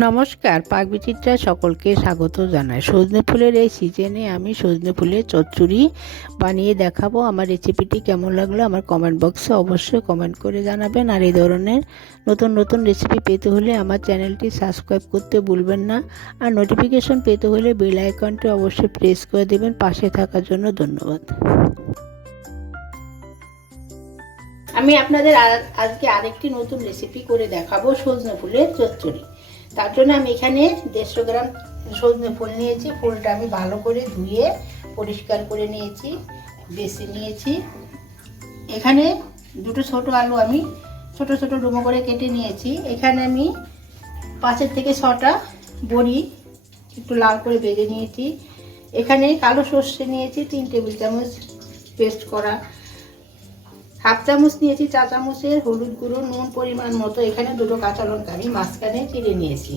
নমস্কার, পাক বিচিত্রা সকলকে স্বাগত জানাই। সজনে ফুলের এই সিজনে আমি সজনে ফুলের চচ্চড়ি বানিয়ে দেখাবো। আমার রেসিপিটি কেমন লাগল আমার কমেন্ট বক্সে অবশ্যই কমেন্ট করে জানাবেন। আর এই ধরনের নতুন নতুন রেসিপি পেতে হলে আমার চ্যানেলটি সাবস্ক্রাইব করতে ভুলবেন না। আর নোটিফিকেশন পেতে হলে বেল আইকনটি অবশ্যই প্রেস করে দেবেন। পাশে থাকার জন্য ধন্যবাদ। আমি আপনাদের আজকে আরেকটি নতুন রেসিপি করে দেখাবো সজনে ফুলের চচ্চড়ি। তার জন্য আমি এখানে দেড়শো গ্রাম সজনে ফুল নিয়েছি। ফুলটা আমি ভালো করে ধুয়ে পরিষ্কার করে নিয়েছি, বেছে নিয়েছি। এখানে দুটো ছোট আলু আমি ছোট ছোট ডুমো করে কেটে নিয়েছি। এখানে আমি পাঁচের থেকে ছটা বড়ি একটু লাল করে বেজে নিয়েছি। এখানে কালো সর্ষে নিয়েছি, তিন টেবিল চামচ পেস্ট করা। হাফ চামচ নিয়েছি, চা চামচের হলুদ গুঁড়ো, নুন পরিমাণ মতো। এখানে দুটো কাঁচা লঙ্কা আমি মাঝখানে চিড়ে নিয়েছি।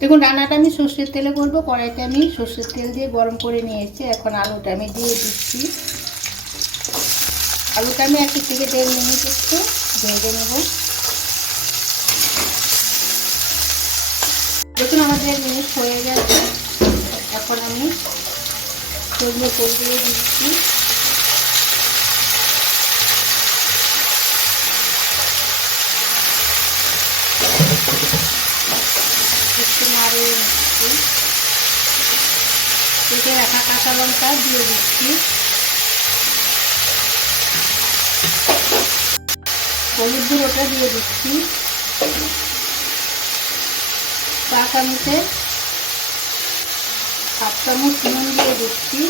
দেখুন, রান্নাটা আমি সর্ষের তেলে করব। কড়াইতে আমি সর্ষের তেল দিয়ে গরম করে নিয়েছি। এখন আলুটা আমি দিয়ে দিচ্ছি। আলুটা আমি এক থেকে দেড় মিনিট একটু ভেজে নেব। দেখুন আমার দেড় মিনিট হয়ে গেছে। এখন আমি সজনে ফুল দিয়ে দিচ্ছি। নিচ্ছি কেটে রাখা কাঁচা লঙ্কা দিয়ে দিচ্ছি হলুদ গুঁড়োটা দিয়ে দিচ্ছি। চা চামচে হাফ চামচ নুন দিয়ে দিচ্ছি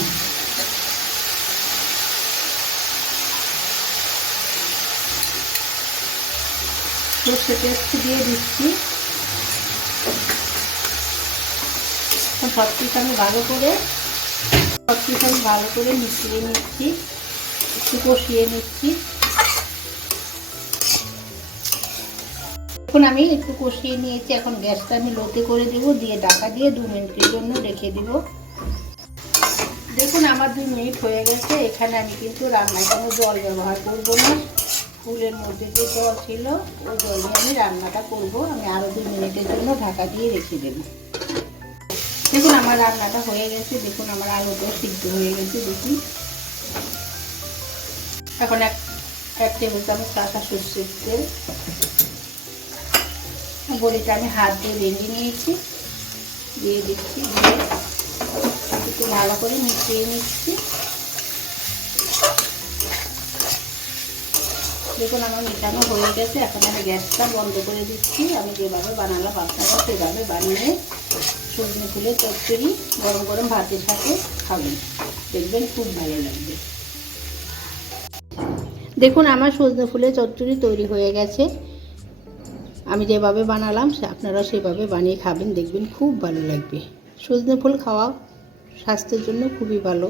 সর্ষে পেস্ট দিয়ে দিচ্ছি। সব কিছু আমি ভালো করে, সব কিছু আমি ভালো করে মিশিয়ে নিচ্ছি, একটু কষিয়ে নিচ্ছি। এখন আমি একটু কষিয়ে নিয়েছি, এখন গ্যাসটা আমি লোতে করে দেবো, দিয়ে ডাকা দিয়ে দু মিনিটের জন্য রেখে দিব। দেখুন, আমার দু মিনিট হয়ে গেছে, এখানে আমি কিন্তু রান্নায় কোনো জল ব্যবহার করব না। ফুলের মধ্যে যে জল ছিল, ওই জল দিয়ে আমি রান্নাটা করব। আমি আরও দু মিনিটের জন্য ঢাকা দিয়ে রেখে দেবো। দেখুন আমার রান্নাটা হয়ে গেছে, দেখুন আমার আলুটা সিদ্ধ হয়ে গেছে দেখুন এখন এক এক টেবিল চামচ কাঁচা সর্ষের তেল। বড়িটা আমি হাত দিয়ে ভেঙে নিয়েছি। দিয়ে দিচ্ছি একটু ভালো করে মিশিয়ে নিচ্ছি। দেখুন আমার মেটানো হয়ে গেছে, এখন আমি গ্যাসটা বন্ধ করে দিচ্ছি। আমি যেভাবে বানালাম আপনারা সেভাবে বানিয়ে সজনে ফুলের চচ্চড়ি, গরম গরম ভাতের সাথে খাবেন দেখবেন খুব ভালো লাগবে। দেখুন, আমার সজনে ফুলের চচ্চড়ি তৈরি হয়ে গেছে। আমি যেভাবে বানালাম আপনারা সেভাবে বানিয়ে খাবেন, দেখবেন খুব ভালো লাগবে। সজনে ফুল খাওয়া স্বাস্থ্যের জন্য খুবই ভালো।